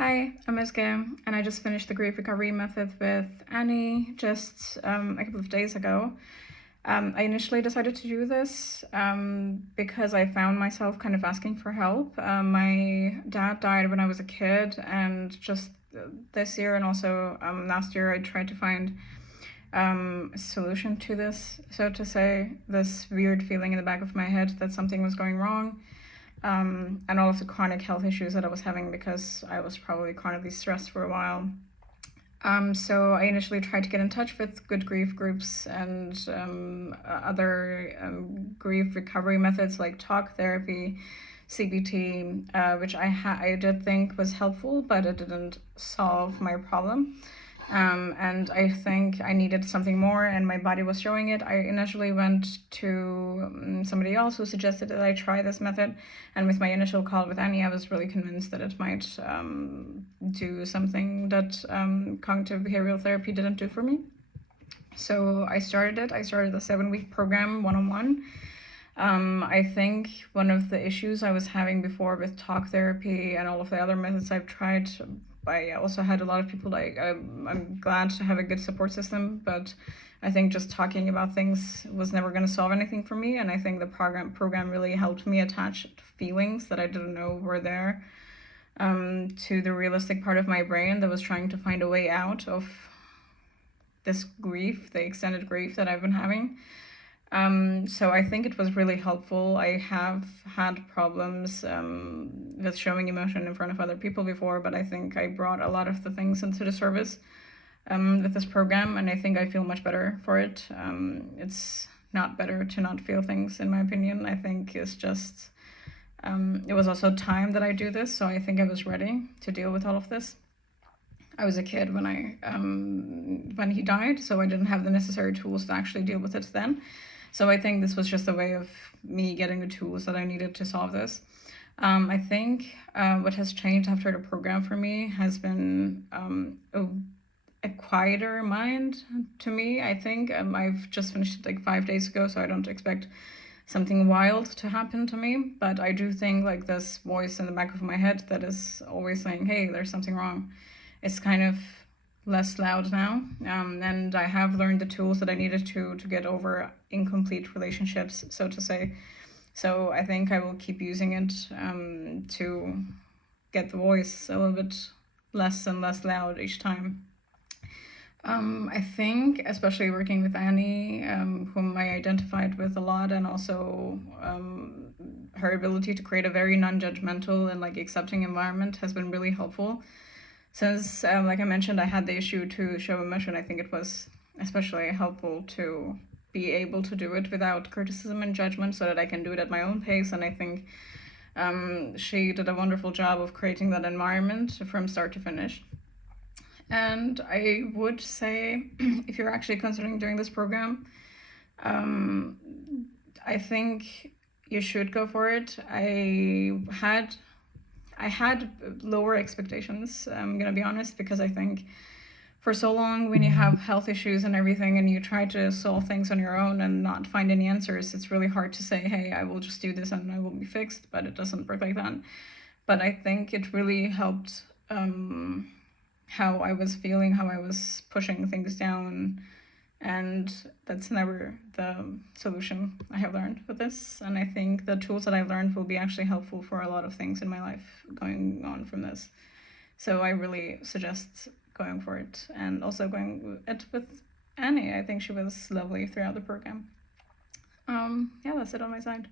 Hi, I'm Iske, and I just finished the grief recovery method with Annie just a couple of days ago. I initially decided to do this because I found myself kind of asking for help. My dad died when I was a kid, and just this year and also last year, I tried to find a solution to this, so to say, this weird feeling in the back of my head that something was going wrong. And all of the chronic health issues that I was having because I was probably chronically stressed for a while. So I initially tried to get in touch with good grief groups and other grief recovery methods like talk therapy, CBT, which I did think was helpful, but it didn't solve my problem. And I think I needed something more, and my body was showing it. I initially went to somebody else who suggested that I try this method, and with my initial call with Annie, I was really convinced that it might do something that cognitive behavioral therapy didn't do for me. So I started it. I started the 7-week program one-on-one. I think one of the issues I was having before with talk therapy and all of the other methods I've tried, I also had a lot of people like, I'm glad to have a good support system, but I think just talking about things was never going to solve anything for me. And I think the program really helped me attach feelings that I didn't know were there to the realistic part of my brain that was trying to find a way out of this grief, the extended grief that I've been having. So I think it was really helpful. I have had problems with showing emotion in front of other people before, but I think I brought a lot of the things into the service with this program, and I think I feel much better for it. It's not better to not feel things, in my opinion. I think it's just, it was also time that I do this, so I think I was ready to deal with all of this. I was a kid when he died, so I didn't have the necessary tools to actually deal with it then. So I think this was just a way of me getting the tools that I needed to solve this. I think what has changed after the program for me has been a quieter mind to me. I think I've just finished it like 5 days ago, so I don't expect something wild to happen to me. But I do think like this voice in the back of my head that is always saying, hey, there's something wrong. It's kind of less loud now, and I have learned the tools that I needed to get over incomplete relationships, so to say. So I think I will keep using it to get the voice a little bit less and less loud each time. I think, especially working with Annie, whom I identified with a lot, and also her ability to create a very non-judgmental and like accepting environment has been really helpful. Since, like I mentioned, I had the issue to show emotion, I think it was especially helpful to be able to do it without criticism and judgment so that I can do it at my own pace. And I think she did a wonderful job of creating that environment from start to finish. And I would say, if you're actually considering doing this program, I think you should go for it. I had lower expectations, I'm gonna be honest, because I think for so long when you have health issues and everything and you try to solve things on your own and not find any answers, it's really hard to say, hey, I will just do this and I will be fixed, but it doesn't work like that. But I think it really helped how I was feeling, how I was pushing things down, and that's never the solution I have learned with this. And I think the tools that I've learned will be actually helpful for a lot of things in my life going on from this. So I really suggest going for it, and also going it with Annie. I think she was lovely throughout the program. Yeah, that's it on my side.